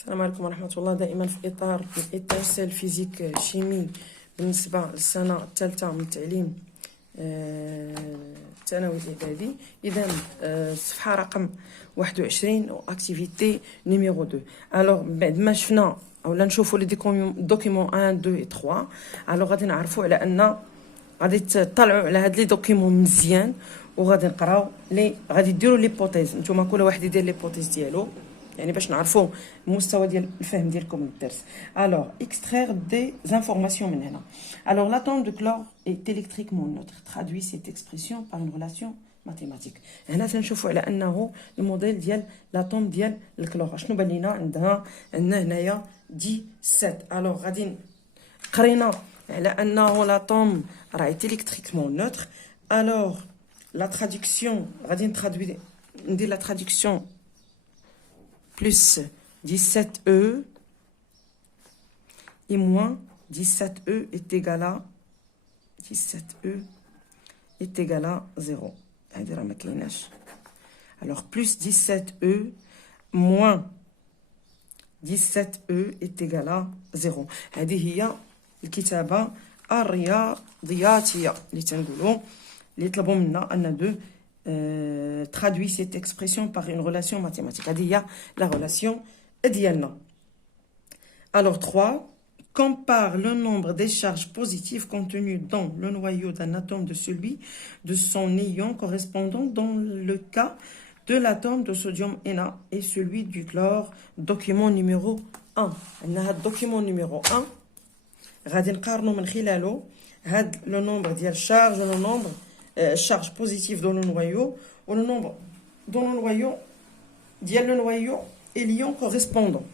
السلام عليكم ورحمة الله. دائما في إطار الإرسال فيزيك شيمي بالنسبة للسنة الثالثة من التعليم الثانوي الإعدادي. إذا الصفحة رقم 21 وأكتيفيتي نيميرو 2. ألوغ بعد ما شفنا أولا نشوفوا لي دوكيمون 1 2 3. ألوغ غادي نعرفوا على أن غادي تطلعوا على هاد لي دوكيمون مزيان وغادي نقراو غادي ديروا ليبوتيز. نتوما كل واحد يدير ليبوتيز ديالو يعني باش نعرفوا المستوى ديال الفهم ديالكم للدرس. Alors extraire des informations من هنا. Alors l'atome de chlore est électriquement neutre. Traduit cette expression par une relation mathématique. هنا تنشوفوا على انه الموديل ديال لاتوم ديال الكلور. شنو بان لينا عندنا هنايا 17. alors غادي قرينا على انه لاتوم راه électriquement neutre. alors la traduction غادي ندير la traduction plus 17E et moins 17E est égal à 17E est égal à 0. Alors plus 17E moins 17E est égal à 0. هذه هي الكتابة الرياضياتية اللي تنقولوا اللي يطلبوا منا أن traduit cette expression par une relation mathématique. هذه هي la relation ديالنا. Alors 3. Compare le nombre des charges positives contenues dans le noyau d'un atome de celui de son ion correspondant dans le cas de l'atome de sodium Na et celui du chlore. Document numéro 1. عندنا هاد document numéro 1 غادي نقارنوا من خلاله هاد le nombre ديال charge le nombre charge positive dans le noyau ou le nombre dans le noyau ديال le noyau et l'ion correspondant.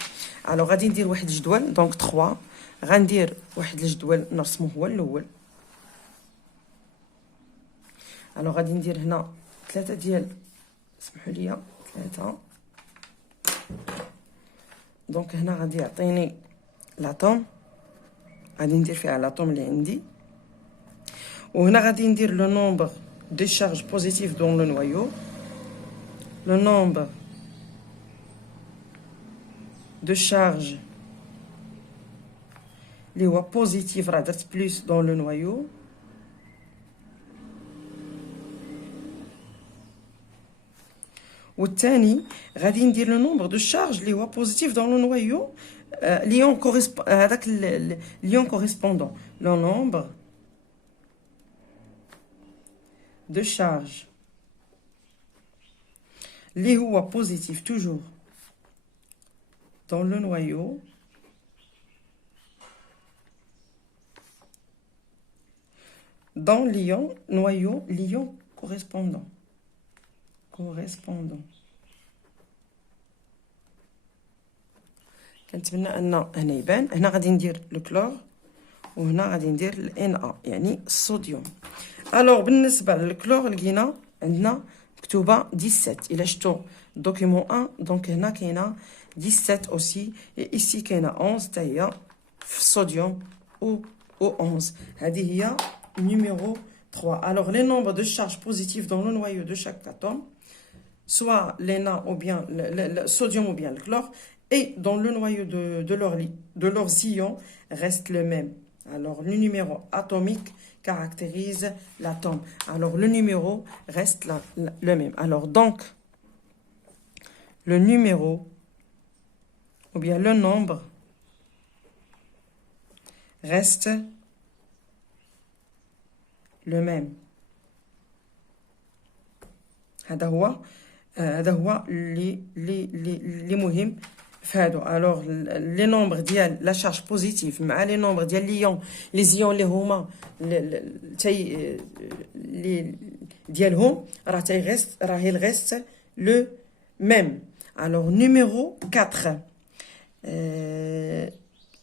alors غادي ندير واحد الجدول دونك 3 غندير واحد الجدول نرسمه هو الاول. alors غادي ندير هنا 3 ديال سمحوا لي 3 دونك هنا غادي يعطيني لاطوم غادي ندير فيها لاطوم اللي عندي وهنا غادي ندير le nombre de charges positives dans le noyau, le nombre de charges اللي هو positif راه درت plus dans le noyau والثاني غادي ندير le nombre de charges اللي هو positif dans le noyau l'ion correspond هذاك l'ion correspondant le nombre de charge اللي هو positif toujours dans le noyau dans l'ion noyau l'ion correspondant كنتمنى ان هنا يبان. هنا غادي ندير الكلور وهنا غادي ندير الNa يعني الصوديوم. الوغ بالنسبه للكلور لقينا عندنا مكتوبه 17 الا شفتوا دوكيمون 1 دونك هنا كاينه 17 اوسي ايسي كاينه 11 حتى هي في الصوديوم او 11. هذه هي numéro 3. alors les nombres de charges positives dans le noyau de chaque atome soit l'Na ou bien le sodium ou bien le chlore et dans le noyau de leurs ions reste le même. alors le numéro atomique caractérise l'atome. alors le numéro reste le même. alors donc le numéro ou bien le nombre reste le même. هذا هو اللي مهم في هادو. alors les nombres ديال la charge positive مع les nombres ديال l'ion les ions اللي هما ديالهم راه il reste le même. alors numéro 4.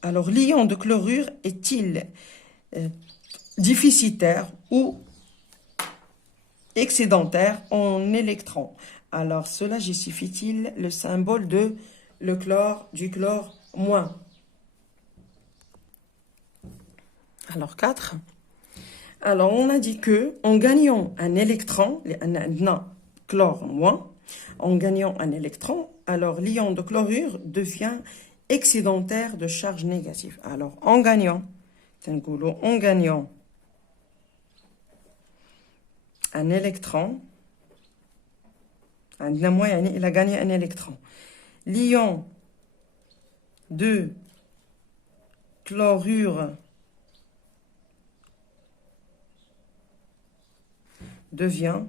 alors l'ion de chlorure est-il déficitaire ou excédentaire en électrons? alors cela justifie-t-il le symbole de le chlore du chlore moins? alors 4. alors on a dit que en gagnant un électron chlore moins en gagnant un électron alors l'ion de chlorure devient excédentaire de charge négative. Alors, en gagnant, un électron, il a gagné un électron. L'ion de chlorure devient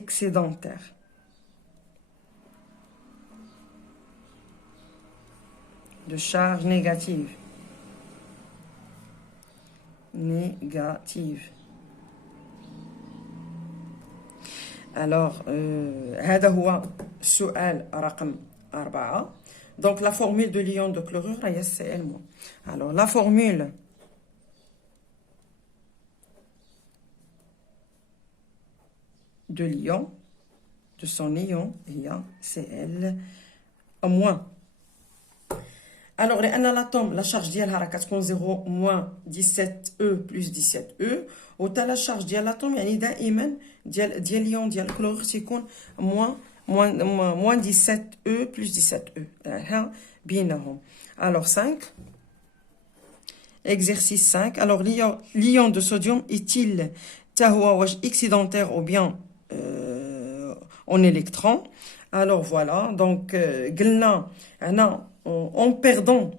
excédentaire. De charge négative. Alors, هذا هو السؤال رقم 4. Donc, la formule de l'ion de chlorure, هي CL-. Alors, la formule de l'ion, de son ion, هي CL-. Alors, l'atome, la charge ديالها راه كتكون 0 moins 17E plus 17E. وتا la charge ديال l'atome يعني دائما ديال اليون ديال الكلورير تيكون moins 17E plus 17E. ها بينهم. Alors 5. Exercice 5. Alors l'ion de sodium est-il تا هو واش excédentaire ou bien en électron? Alors voilà, donc قلنا هنا en perdant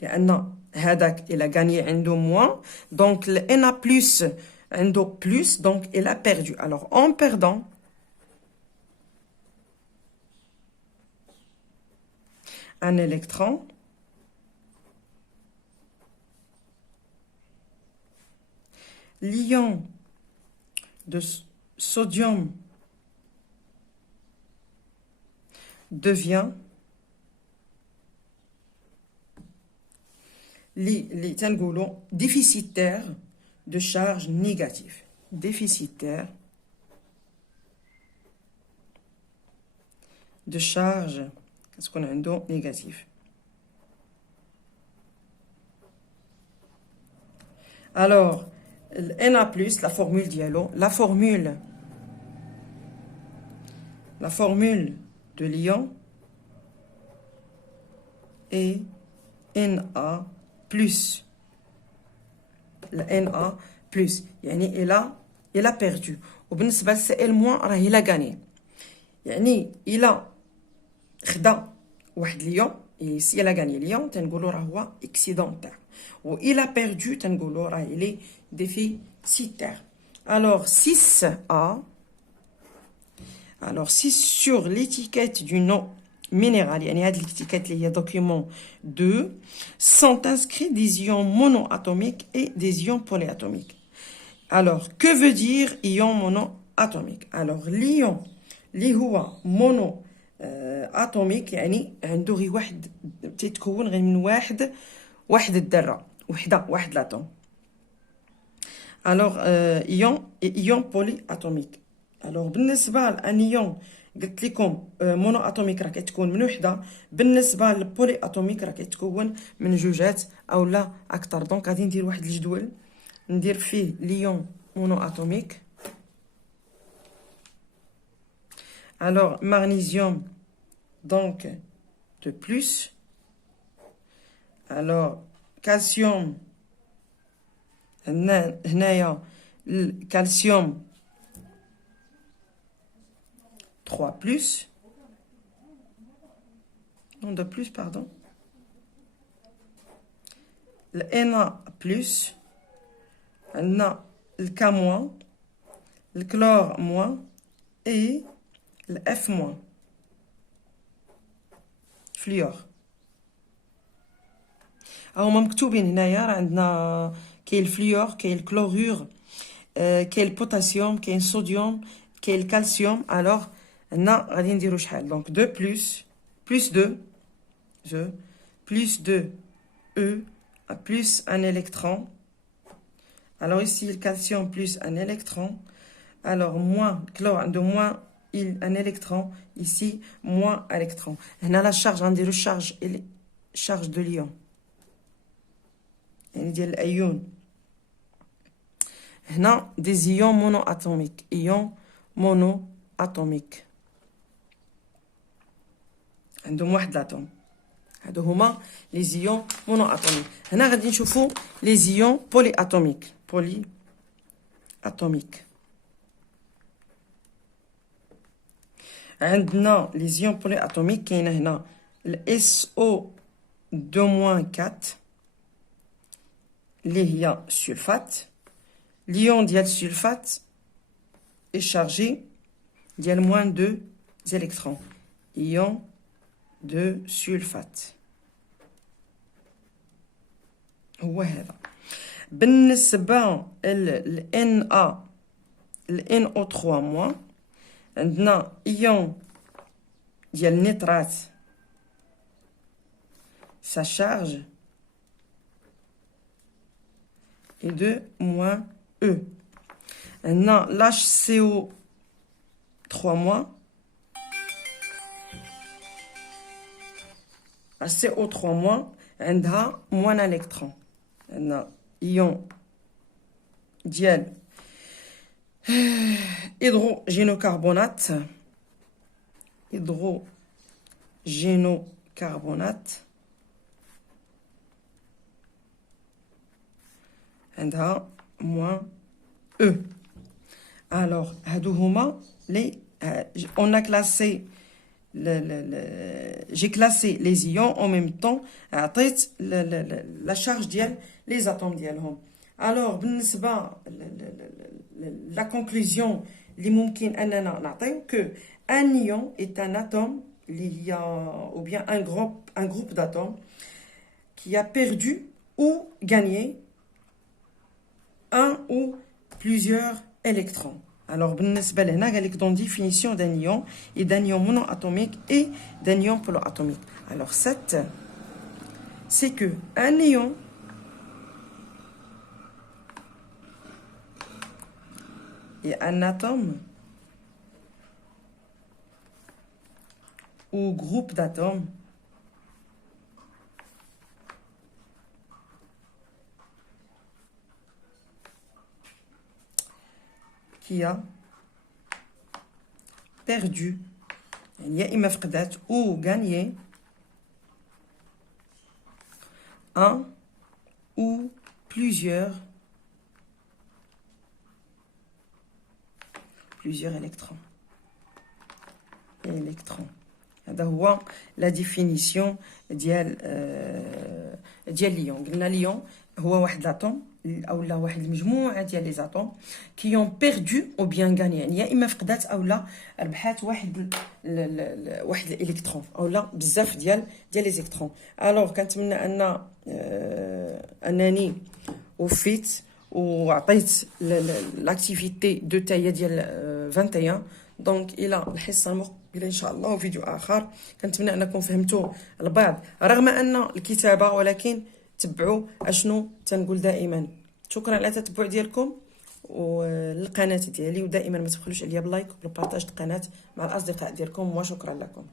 لأن هذاك il a gagné عنده moins, donc le Na plus عنده plus, donc il a perdu. Alors en perdant un électron, l'ion de sodium devient déficitaire de charge négative. Déficitaire de charge, qu'est-ce qu'on a un don négatif. Alors, Na+, la formule dialo, la formule de l'ion est Na plus. Le Na plus. يعني il a perdu. وبالنسبة للسائل moins راه il a gagné. يعني il a خدا واحد ليون. ici il a gagné l'ion تنقولوا راه هو excédentaire. و il a perdu تنقولوا راه il est déficitaire. Alors 6A. Alors si sur l'étiquette du nom minéral, يعني هاد l'étiquette اللي هي document 2, sont inscrits des ions monoatomiques et des ions polyatomiques. Alors, que veut dire ion monoatomique? Alors, l'ion اللي هو monoatomique يعني عنده غير واحد تيتكون غير من واحد الذرة واحد l'atome. Alors, ion polyatomique. Alors, بالنسبة للانيون قلت لكم مونو اتوميك راه كتكون من وحده، بالنسبه للبولي اتوميك راه كتكون من جوجات او لا اكثر. دونك غادي ندير واحد الجدول ندير فيه ليون مونو اتوميك. alors magnésium donc de plus. alors calcium هنايا الكالسيوم 3 plus. Non, de plus, pardon. Le Na plus. Le K moins. Le chlore moins. Et le F moins. فليور. هما مكتوبين هنايا راه عندنا كاين الفليور كاين الكلورور كاين البوتاسيوم كاين الصوديوم كاين الكالسيوم. alors هنا غادي نديرو شحال دونك 2 plus 2 plus 2 E plus un électron. alors ici le calcium plus un électron. alors moins chlore عنده moins un électron. ici moins électron. هنا لا شارج غنديرو charge de l'ion يعني ديال الايون. هنا des ions monoatomiques. ions monoatomiques. عندهم واحد لاتوم. هادو هما لي زيون مونو اتوميك. هنا غادي نشوفوا لي زيون بولي اتوميك. بولي اتوميك عندنا لي زيون بولي اتوميك. كاينه هنا الاس او 2-4 اللي هي سلفات. ليون ديال السلفات est chargé ديال moins 2 électrons. Ion de sulfate هو هذا. بالنسبة ل Na ل NO3- عندنا إيون ديال النيترات sa charge est de -E. عندنا l'HCO3- CO3- عندها موان الكترون. عندنا ايون ديال هيدروجينوكربونات. عندها موان او. الوغ هادو هما لي اون ا كلاسي j'ai classé les ions en même temps. عطيت la charge ديال les atomes ديالهم. alors بالنسبه la conclusion اللي ممكن اننا نعطيو que un ion est un atome اللي هي ou bien un groupe d'atomes qui a perdu ou gagné un ou plusieurs électrons. Alors, بالنسبة لهنا قال لك dans définition d'un ion et d'un ion monoatomique et d'un ion polyatomique. Alors, c'est que un ion est un atome ou groupe d'atomes qui a perdu يا إما فقدت ou gagné un ou plusieurs électrons. هذا هو لا ديفينيسيون ديال ليون. قلنا ليون هو واحد لاتوم او لا واحد المجموعه ديال لي زاتوم كي يون بيردو او بيان غاني، يعني يا اما فقدات او لا ربحات واحد الالكترون او لا بزاف ديال لي زيكترون. الوغ كنتمنى انني وفيت وعطيت لاكتيفيتي دو تايا ديال 21. دونك الى الحصه المقبله ان شاء الله وفيديو اخر. كنتمنى انكم فهمتوا البعض رغم ان الكتابه، ولكن تبعوا اشنو تنقول دائما. شكرا على التتبع ديالكم والقناه ديالي، ودائما ما تبخلوش عليا باللايك وبالبارطاج القناه مع الاصدقاء ديالكم، وشكرا لكم.